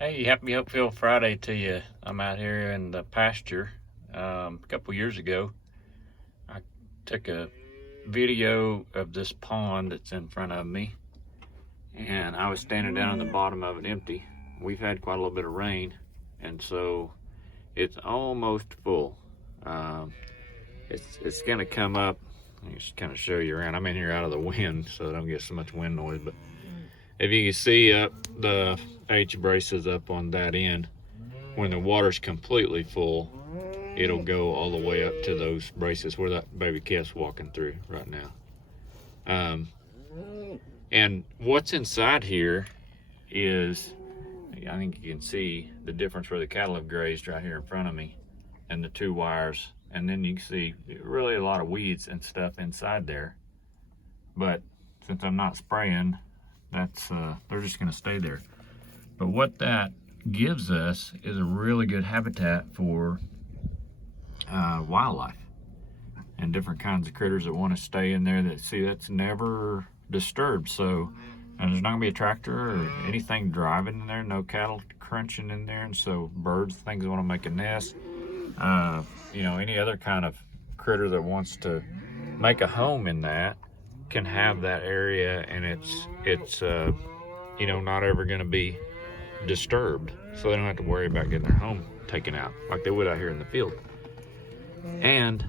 Hey, happy Hopeville Friday to you. I'm out here in the pasture. A couple years ago, I took a video of this pond that's in front of me, and I was standing down in the bottom of it empty. We've had quite a little bit of rain, and so it's almost full. Um, it's going to come up. Let me just kind of show you around. I'm in here out of the wind, so I don't get so much wind noise, but if you can see up the H braces up on that end, when the water's completely full, it'll go all the way up to those braces where that baby calf's walking through right now. And what's inside here is, I think you can see the difference where the cattle have grazed right here in front of me and the two wires. And then you can see really a lot of weeds and stuff inside there. But since I'm not spraying, they're just going to stay there. But what that gives us is a really good habitat for wildlife and different kinds of critters that want to stay in there. That's never disturbed. So there's not going to be a tractor or anything driving in there. No cattle crunching in there, and so birds, things that want to make a nest. Any other kind of critter that wants to make a home in that can have that area, and it's not ever going to be disturbed, so they don't have to worry about getting their home taken out like they would out here in the field. And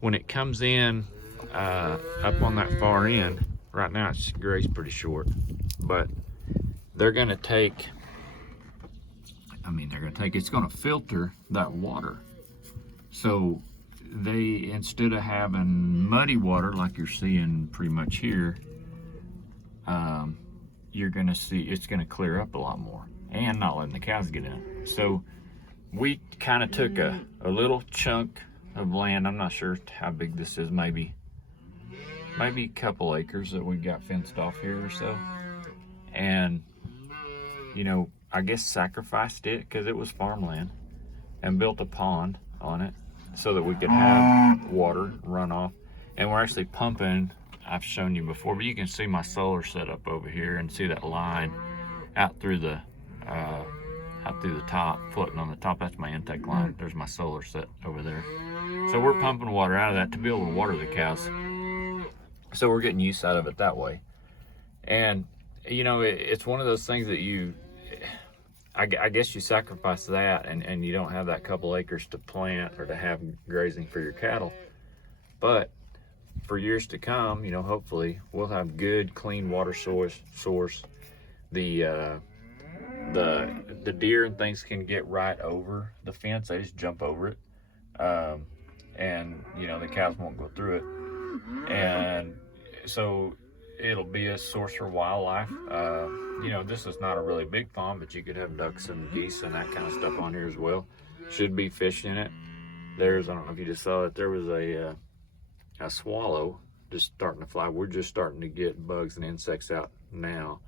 when it comes in up on that far end, right now it's grazed pretty short, but they're going to take it's going to filter that water. So they, instead of having muddy water like you're seeing pretty much here, you're going to see it's going to clear up a lot more and not letting the cows get in. So we kind of took a little chunk of land. I'm not sure how big this is, maybe a couple acres that we got fenced off here or so. And, I guess sacrificed it because it was farmland and built a pond on it so that we could have water runoff. And we're actually pumping, I've shown you before, but you can see my solar setup over here and see that line out through the top, floating on the top. That's my intake line. There's my solar set over there. So we're pumping water out of that to be able to water the cows. So we're getting use out of it that way. And, it's one of those things that I guess you sacrifice that and you don't have that couple acres to plant or to have grazing for your cattle. But for years to come, hopefully we'll have good, clean water source. The deer and things can get right over the fence. They just jump over it. And the cows won't go through it. And so it'll be a source for wildlife. This is not a really big pond, but you could have ducks and geese and that kind of stuff on here as well. Should be fish in it. I don't know if you just saw it, there was a swallow just starting to fly. We're just starting to get bugs and insects out now.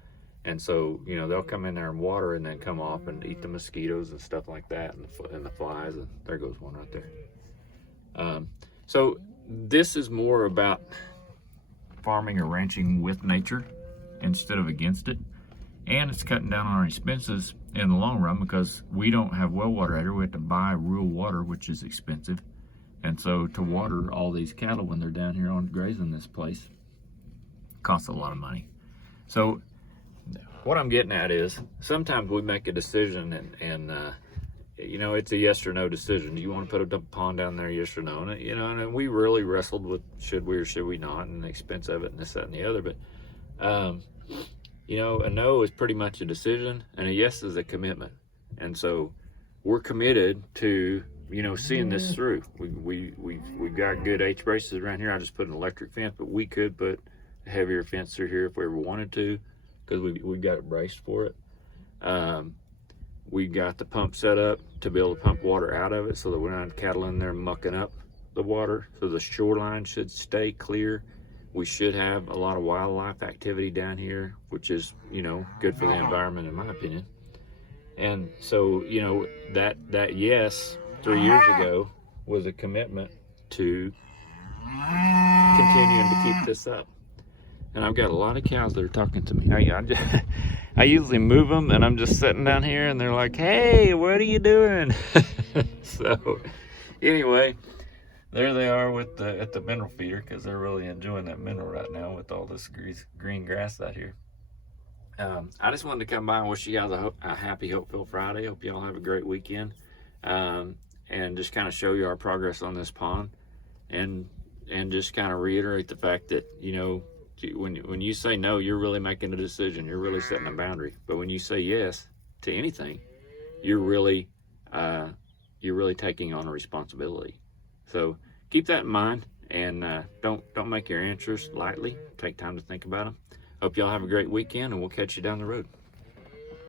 And so, they'll come in there and water and then come off and eat the mosquitoes and stuff like that and the flies. And there goes one right there. So this is more about farming or ranching with nature instead of against it. And it's cutting down on our expenses in the long run because we don't have well water out here. We have to buy real water, which is expensive. And so to water all these cattle when they're down here on grazing this place costs a lot of money. So what I'm getting at is sometimes we make a decision and it's a yes or no decision. Do you want to put a pond down there, yes or no? And we really wrestled with should we or should we not, and the expense of it and this, that, and the other. But, a no is pretty much a decision and a yes is a commitment. And so we're committed to, seeing this through. We've got good H braces around here. I just put an electric fence, but we could put a heavier fence through here if we ever wanted to because we got it braced for it. We got the pump set up to be able to pump water out of it so that we're not cattle in there mucking up the water. So the shoreline should stay clear. We should have a lot of wildlife activity down here, which is, good for the environment in my opinion. And so, that yes 3 years ago was a commitment to continuing to keep this up. and I've got a lot of cows that are talking to me. I usually move them, and I'm just sitting down here, and they're like, "Hey, what are you doing?" So, anyway, there they are with at the mineral feeder, because they're really enjoying that mineral right now with all this green grass out here. I just wanted to come by and wish you guys a happy Hope-Filled Friday. Hope y'all have a great weekend, and just kind of show you our progress on this pond, and just kind of reiterate the fact that, you know, when you say no, you're really making a decision. You're really setting a boundary. But when you say yes to anything, you're really taking on a responsibility. So keep that in mind, and don't make your answers lightly. Take time to think about them. Hope y'all have a great weekend, and we'll catch you down the road.